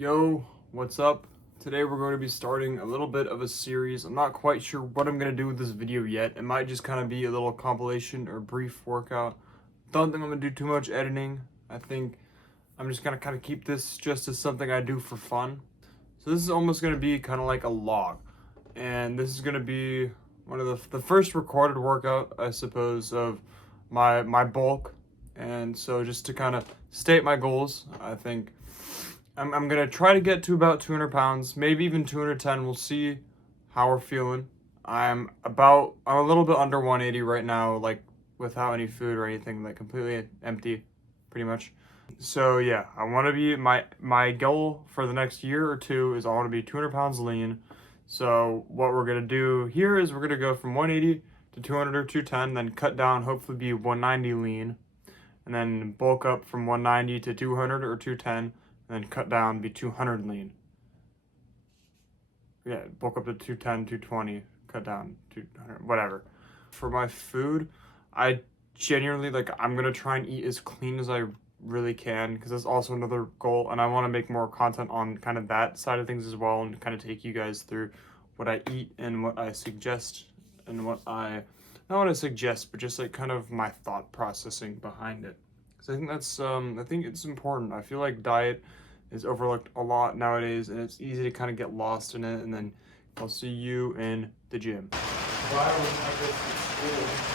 Yo, what's up? Today we're going to be starting a little bit of a series. I'm not quite sure what I'm going to do with this video yet. It might just kind of be a little compilation or brief workout. Don't think I'm going to do too much editing. I think I'm just going to kind of keep this just as something I do for fun. So this is almost going to be kind of like a log. And this is going to be one of the first recorded workout, I suppose, of my bulk. And so just to kind of state my goals, I think I'm gonna try to get to about 200 pounds, maybe even 210. We'll see how we're feeling. I'm a little bit under 180 right now, like without any food or anything, like completely empty, pretty much. So yeah, I want to be my goal for the next year or two is I want to be 200 pounds lean. So what we're gonna do here is we're gonna go from 180 to 200 or 210, then cut down, hopefully be 190 lean, and then bulk up from 190 to 200 or 210. And then cut down, be 200 lean. Yeah, bulk up to 210, 220, cut down 200, whatever. For my food, I genuinely, I'm going to try and eat as clean as I really can, because that's also another goal, and I want to make more content on kind of that side of things as well, and kind of take you guys through what I eat and what I suggest, and not what I suggest, but just like kind of my thought processing behind it. So I think that's, I think it's important. I feel like diet is overlooked a lot nowadays, and it's easy to kind of get lost in it, and then I'll see you in the gym. Why would I go to school?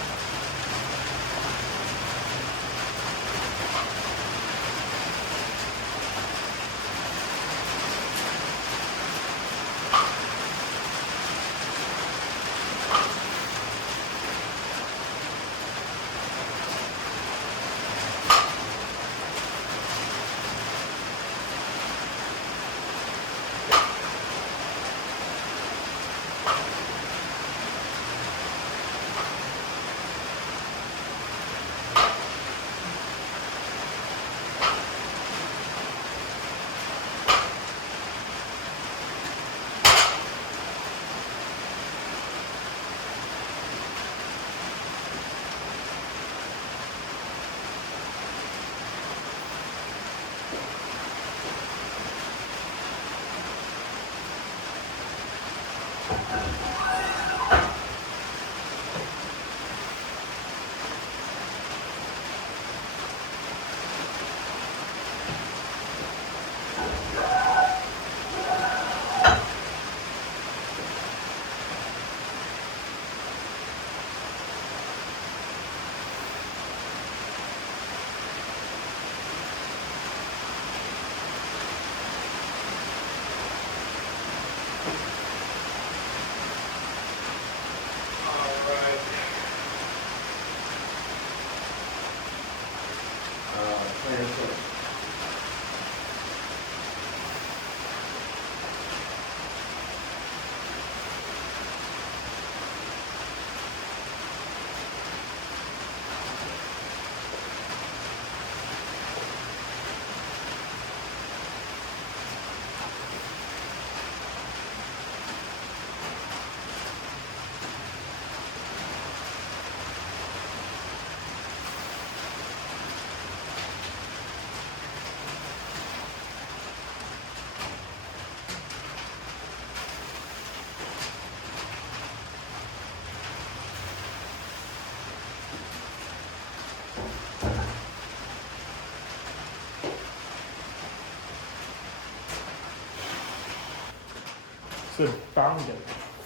So found it.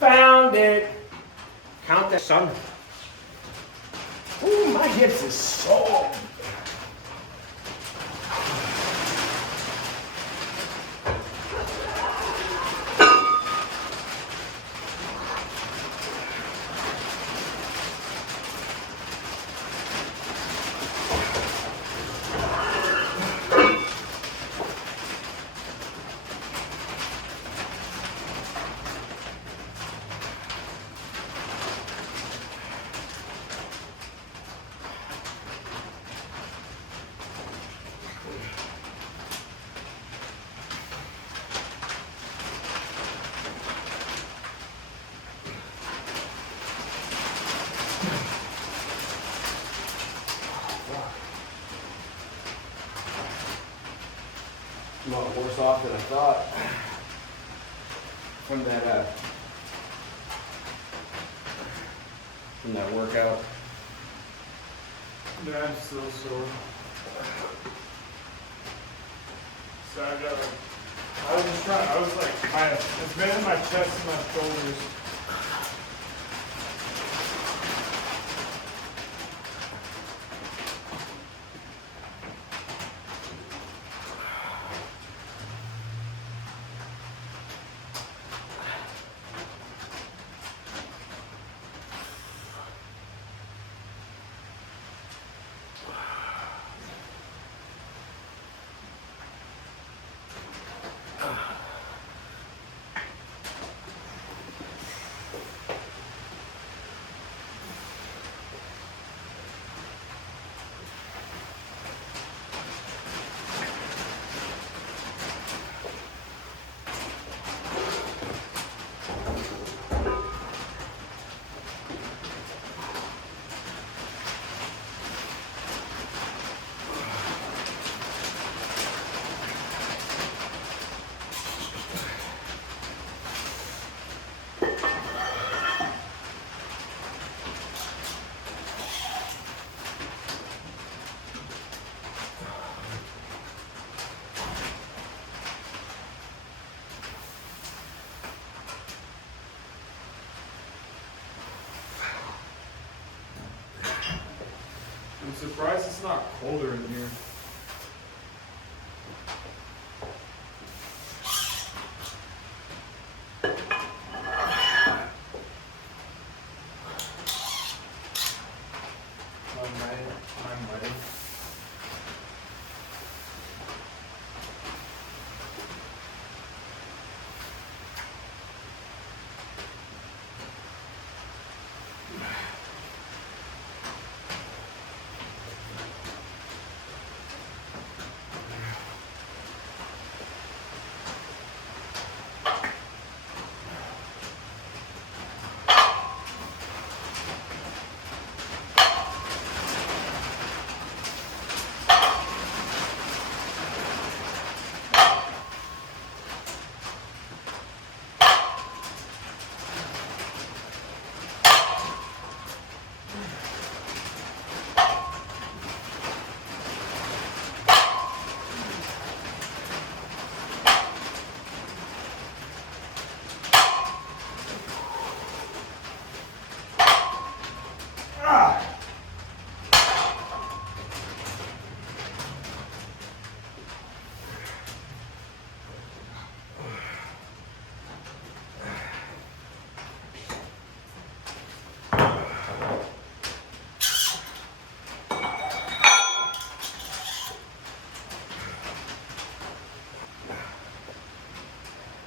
Found it! Count that, son. Ooh, my hips is sore. worse off than I thought from that workout. Yeah, I'm still sore. So I was just trying, I was like, it's been in my chest and my shoulders. I'm surprised it's not colder in here. I'm ready.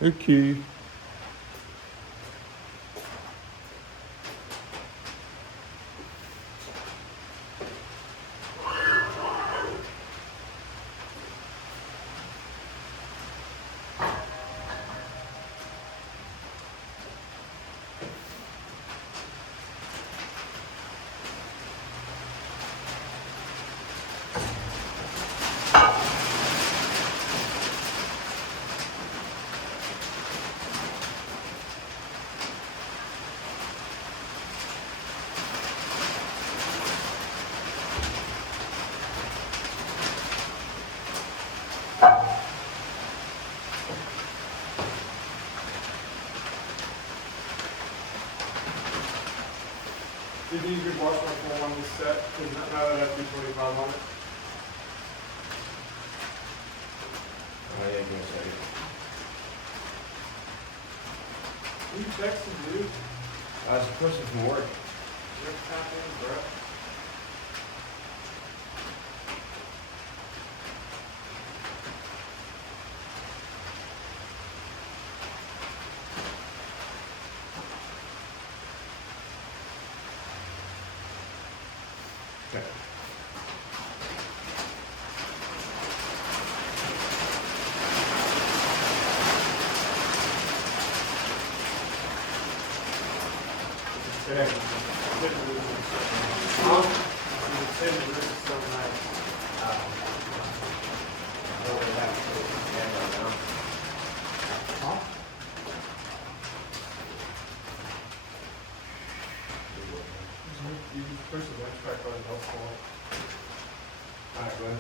Okay. Do you think you could watch my phone on this set? Because now that I have 225 on it. Oh yeah, give me a second. You texted, dude. I was pushing from work. You're tapping, bro. Okay. Today. Huh? This is so nice. Huh? You can push the bench back on the belt fall. Alright, go ahead.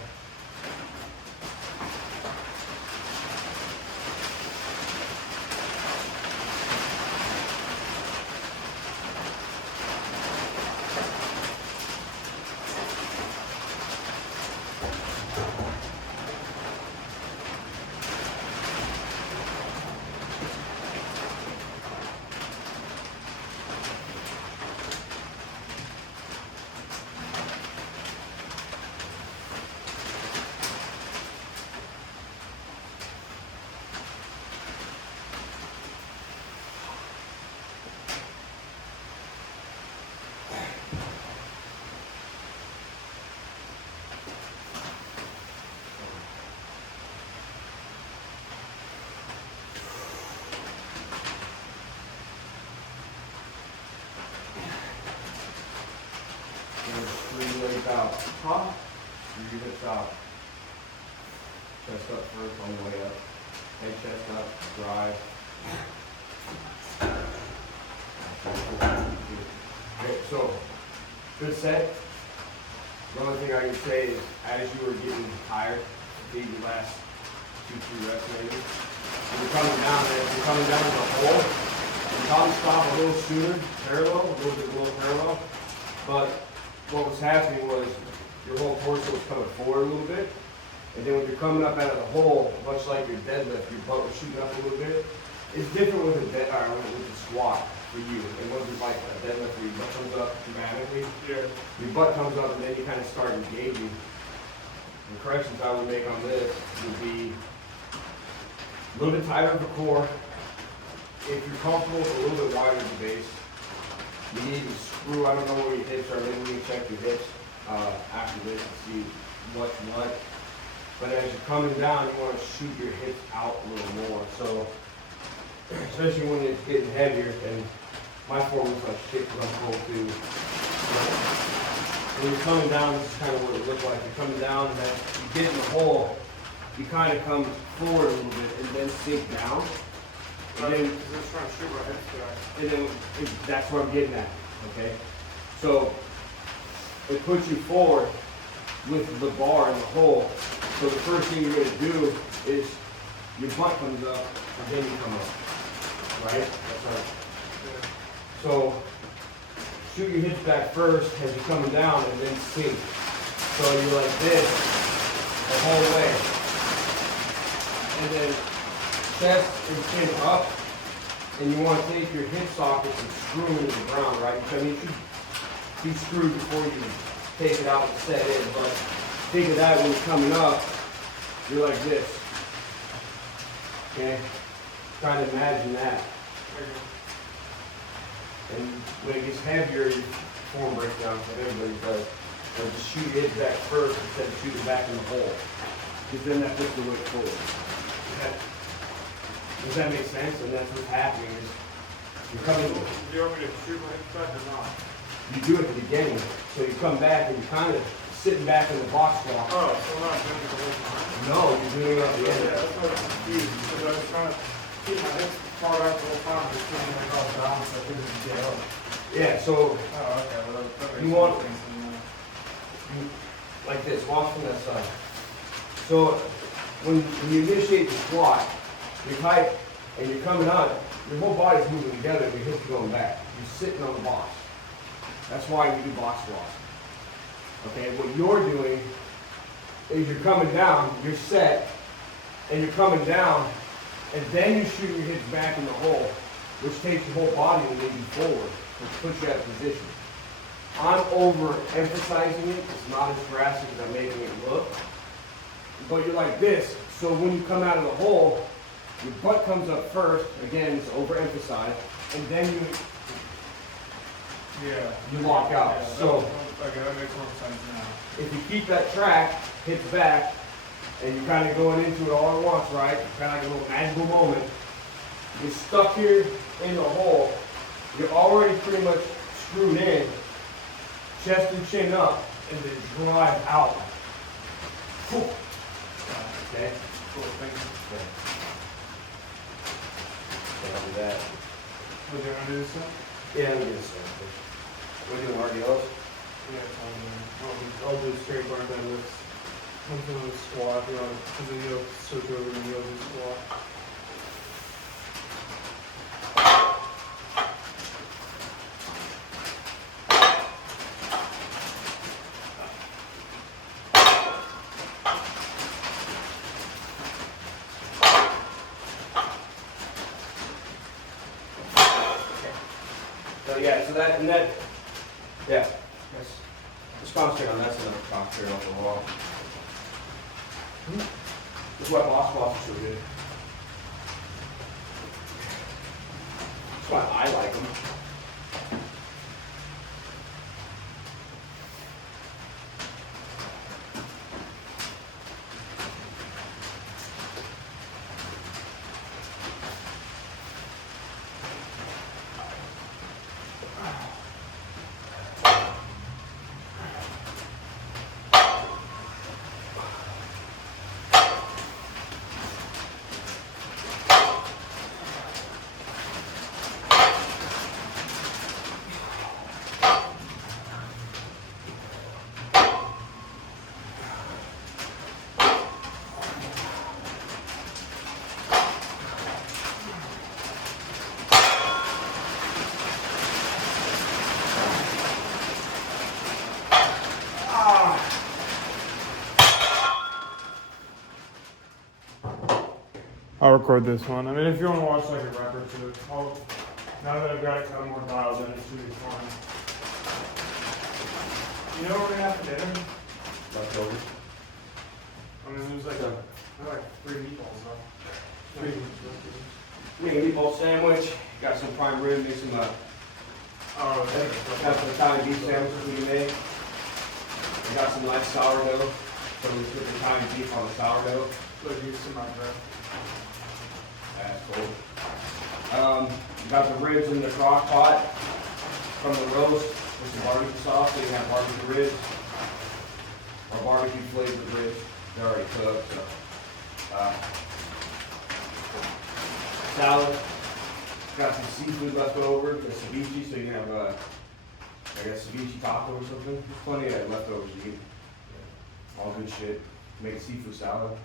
Screw your legs out. Huh? Screw your hips out. Chest up first on the way up. Head chest up, drive. Okay, so good set. The only thing I can say is as you were getting tired, maybe the last 2-3 reps maybe, when you're coming down there, if you're coming down to the hole, you probably stop a little sooner, parallel, a little parallel. But what was happening was your whole torso was coming forward a little bit. And then when you're coming up out of the hole, much like your deadlift, your butt was shooting up a little bit. It's different with with the squat for you. It wasn't like a deadlift where your butt comes up dramatically. Yeah. Your butt comes up and then you kind of start engaging. The corrections I would make on this would be a little bit tighter of the core. If you're comfortable, a little bit wider at the base. You need to screw, I don't know where your hips are, maybe we can check your hips after this and see what's what. But as you're coming down, you want to shoot your hips out a little more. So, especially when it's getting heavier, and my form is like shit because I'm cold too. When you're coming down, this is kind of what it looks like. You're coming down, and then you get in the hole, you kind of come forward a little bit and then sink down. And then, Just trying to shoot my hips back. and then that's what I'm getting at, okay? So it puts you forward with the bar in the hole. So the first thing you're gonna do is your butt comes up and then you come up, right? That's right. Yeah. So shoot your hips back first as you're coming down and then sink. So you're like this the whole way. And then chest and chin up, and you want to take your hip sockets and screw them into the ground, right? I mean, you should be screwed before you take it out and set in, but think of that when you're coming up, you're like this. Okay? Try to imagine that. And when it gets heavier, your form breaks down for everybody, but just shoot your hips back first instead of shooting back in the hole. Because then that puts the weight forward. Does that make sense? And that's what's happening is you're coming. Do you want me to shoot my hips back or not? You do it at the beginning, so you come back and you're kind of sitting back in the box squat. Oh, so I'm not doing it the whole time? No, you're doing it at the Yeah, end. that's what I'm confused, because I was trying to keep my hips far back the whole time, just trying to make all the balance, so I couldn't get up. Yeah, so Oh, okay, well, that makes You want- sense. like this, walk from that side. So when you initiate the squat, you're tight and you're coming out, your whole body's moving together, your hips are going back. You're sitting on the box. That's why we do box squats. Okay, what you're doing is you're coming down, you're set, and you're coming down, and then you shoot your hips back in the hole, which takes your whole body and moves you forward, which puts you out of position. I'm overemphasizing it. It's not as drastic as I'm making it look. But you're like this, so when you come out of the hole, your butt comes up first. Again, it's overemphasized, and then Yeah. you lock out. Yeah, So okay, that makes more sense now. if you keep that track, hips back, and you're kind of going into it all at once, right? Kind of like a little magical moment. You're stuck here in the hole. You're already pretty much screwed in. Chest and chin up, and then drive out. Whew. Okay? Cool, thank you. Okay. So I'll do that. Would you want to do this one? Yeah, we'll get this done first. We're doing RDLs. Yeah, it's on there. I'll do straight bar deadlifts. Comes in with a squat, you know, and then you'll switch over and you'll do squat. So yeah, so that, and that, yeah. Just concentrate on that's enough to concentrate on the wall. That's why boss squats are so good. That's why I like them. I'll record this one. I mean, if you want to watch like a rep or two, now that I've got it kind of more dialed in, it should be fine. You know what we're gonna have for dinner? Leftovers. I mean, there's like 3 meatballs though. 3 Make a meatball sandwich. Got some prime rib, make some Oh, got some Italian beef sandwiches we can make. I got some light sourdough. So we put the Italian beef on the sourdough. look, use some of my bread. That's cool. Got the ribs in the crock pot from the roast with some barbecue sauce, so you can have barbecue ribs. Or barbecue flavored ribs. They're already cooked, so. Salad. Got some seafood left over, the ceviche, so you can have like a ceviche taco or something. There's plenty of leftovers you eat. All good shit. Make a seafood salad.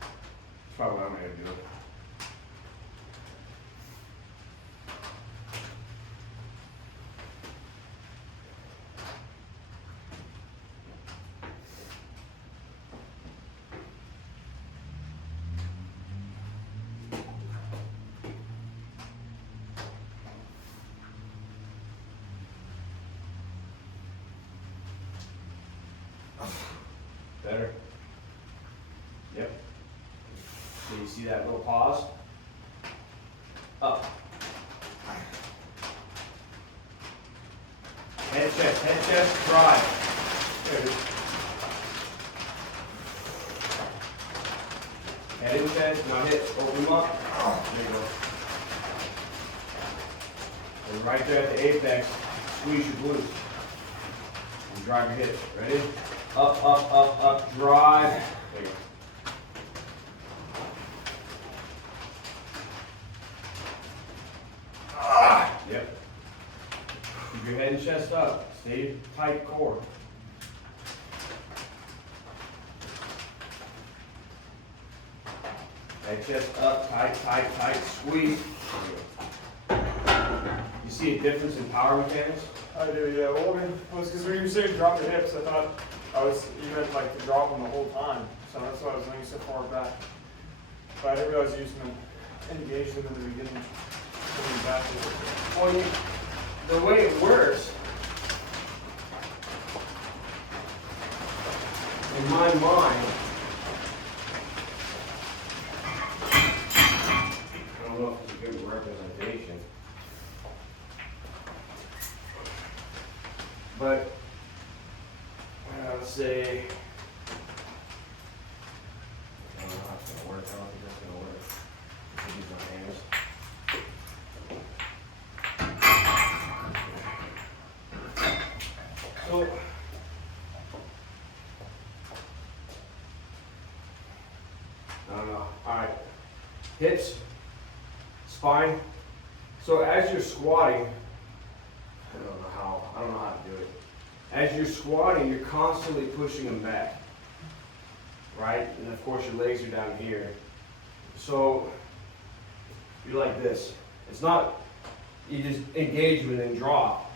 That's probably what I'm gonna do. Better. Yep. So you see that little pause? Up. Head chest, drive. There it is. Head and chest, now hips, open them up. There you go. And right there at the apex, squeeze your glutes. And drive your hips. Ready? Up, drive. There you go. Yep. Keep your head and chest up. Stay tight core. Head, chest up, tight, squeeze. You see a difference in power mechanics? I do, yeah. Well, I mean, because when you were saying drop your hips, I thought you meant like to drop them the whole time. So that's why I was laying so far back. But I didn't realize you used to engage them in the beginning. Coming back to it. Well, the way it works, in my mind, I don't know if it's a good representation, but let's say, I don't know how it's going to work. I don't think that's going to work. I can use my hands. So, hips, spine. So as you're squatting, I don't know how to do it. As you're squatting, you're constantly pushing them back, right? And of course your legs are down here. So you're like this. It's not, you just engagement and drop.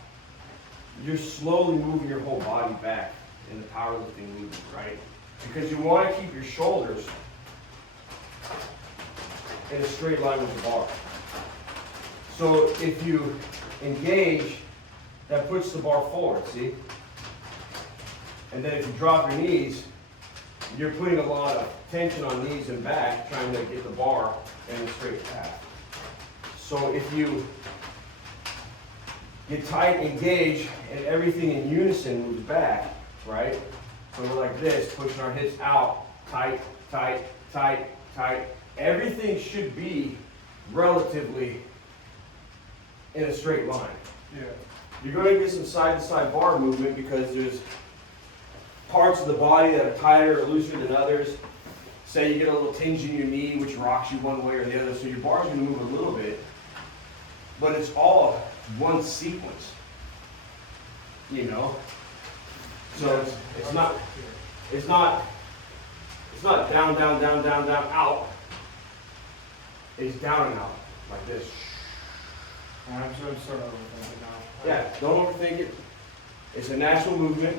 You're slowly moving your whole body back in the powerlifting movement, right? Because you want to keep your shoulders in a straight line with the bar. So if you engage, that puts the bar forward, see? And then if you drop your knees, you're putting a lot of tension on knees and back, trying to get the bar in a straight path. So if you get tight, engage, and everything in unison moves back, right? So we're like this, pushing our hips out, tight, tight, tight, tight. Everything should be relatively in a straight line. Yeah. You're going to get some side-to-side bar movement because there's parts of the body that are tighter or looser than others. Say you get a little tinge in your knee, which rocks you one way or the other, so your bar's going to move a little bit, but it's all one sequence, you know? So it's not down, down, down, down, down, out. It's down and out, like this. I'm sort of overthinking now. Yeah, don't overthink it. It's a natural movement.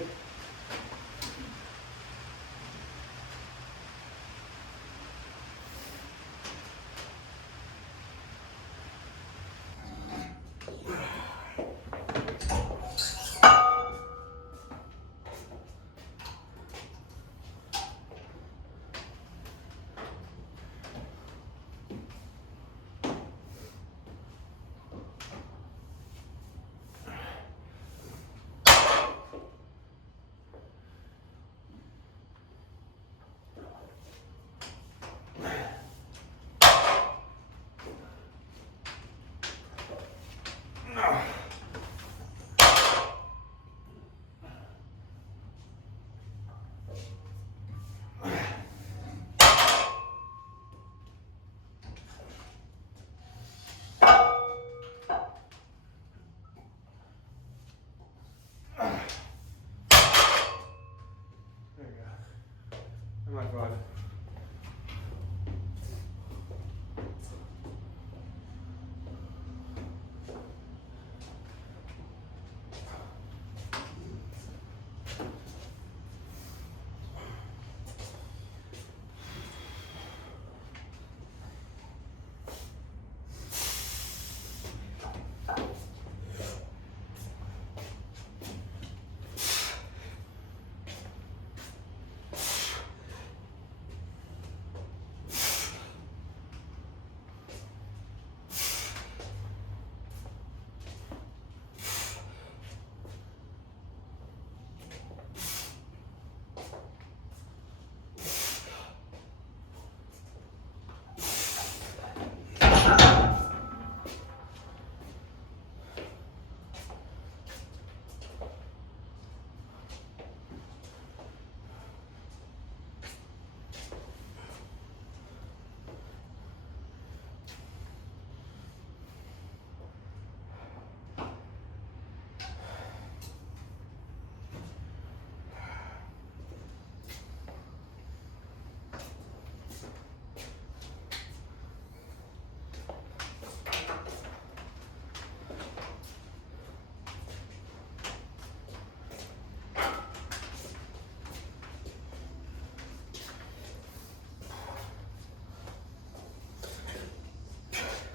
Oh my God.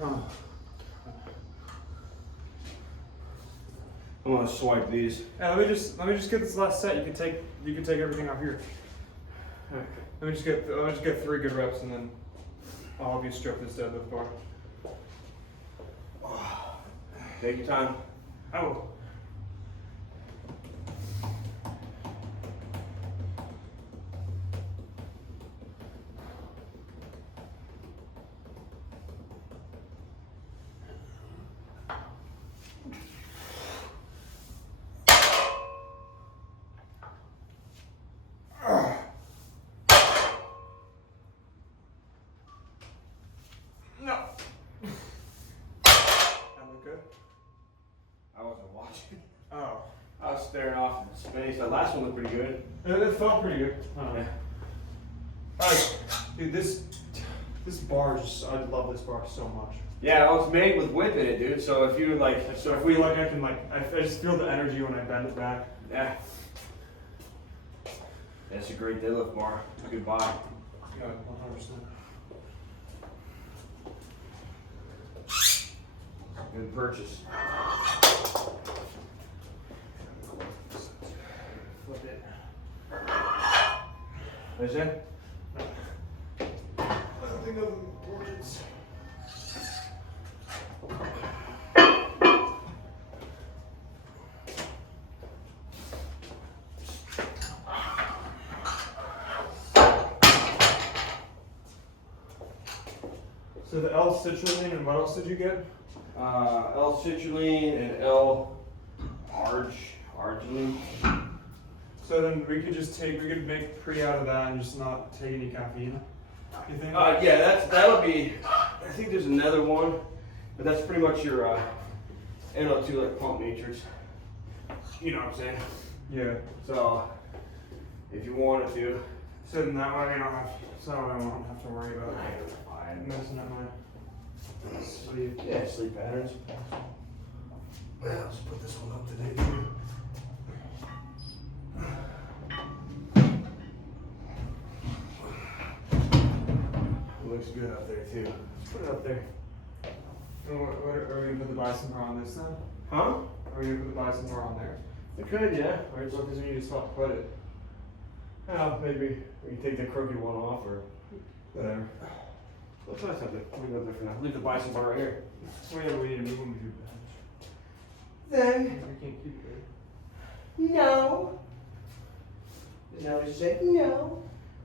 Oh. I'm gonna swipe these. Yeah, let me just get this last set. You can take everything off here. Alright. Let me just get 3 good reps and then I'll help you strip this deadlift bar. Take your time. I will. sparing off space. That last one looked pretty good. It felt pretty good. Yeah. Alright, dude, this bar is just, I love this bar so much. Yeah, it was made with whip in it, dude. So if you like, So if we like, I can like, I just feel the energy when I bend it back. yeah. That's a great deadlift bar. Good buy. Yeah, 100%. Good purchase. Flip it. What is that? Nothing of importance. So the L-citrulline, and what else did you get? L-citrulline and L-arginine. So then we could make pre out of that and just not take any caffeine. You think? Yeah, that'll be. I think there's another one, but that's pretty much your NO2 like pump matrix. You know what I'm saying? Yeah. So if you wanted to, So then that way I don't have, so I won't have to worry about fine. messing up my sleep. Yeah, sleep patterns. Yeah, let's put this one up to date. Looks good up there too. Let's put it up there. What are we gonna put the bison bar on this then? Huh? Are we gonna put the bison bar on there? It could, yeah. Or because we need to spot put it. Maybe we can take the crooked one off or Whatever. let's try something. Leave it up there for now. Leave the bison bar right here. Whatever we need to move when we do that. Then, We can't keep it. no. Now we say no.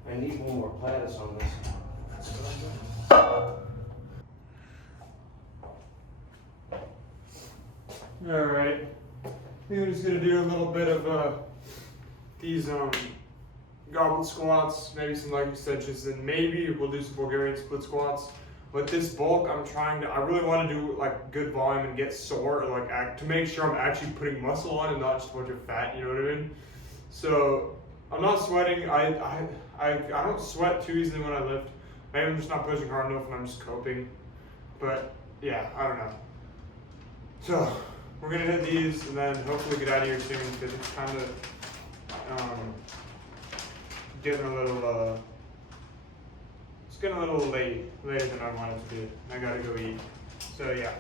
I need one more platus on this. Alright. I think I'm just gonna do a little bit of these goblet squats, maybe some leg extensions, and maybe we'll do some Bulgarian split squats. With this bulk, I really want to do like good volume and get sore, or like to make sure I'm actually putting muscle on and not just a bunch of fat, you know what I mean? So I'm not sweating. I don't sweat too easily when I lift. Maybe I'm just not pushing hard enough and I'm just coping. But yeah, I don't know. So we're gonna hit these and then hopefully get out of here soon because it's kind of getting a little it's getting a little later than I wanted to be. I gotta go eat. So yeah.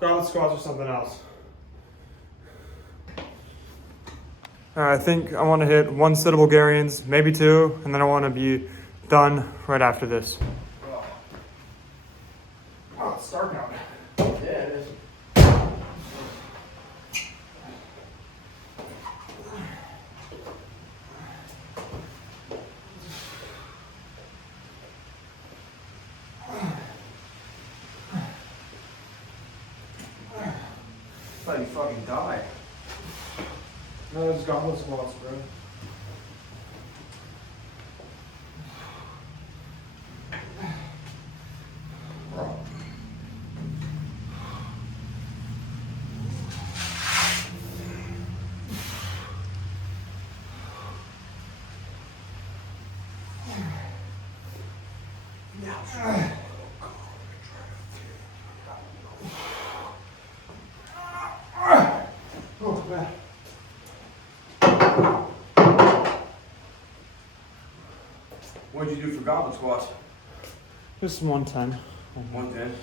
Goblet squats or something else. I think I want to hit 1 set of Bulgarians, maybe 2, and then I want to be done right after this. Oh, it's dark out. Yeah, it is. I thought you fucking died. No, it's goblet squats, bro. Oh, man. What'd you do for goblet squats? This is 110. 110.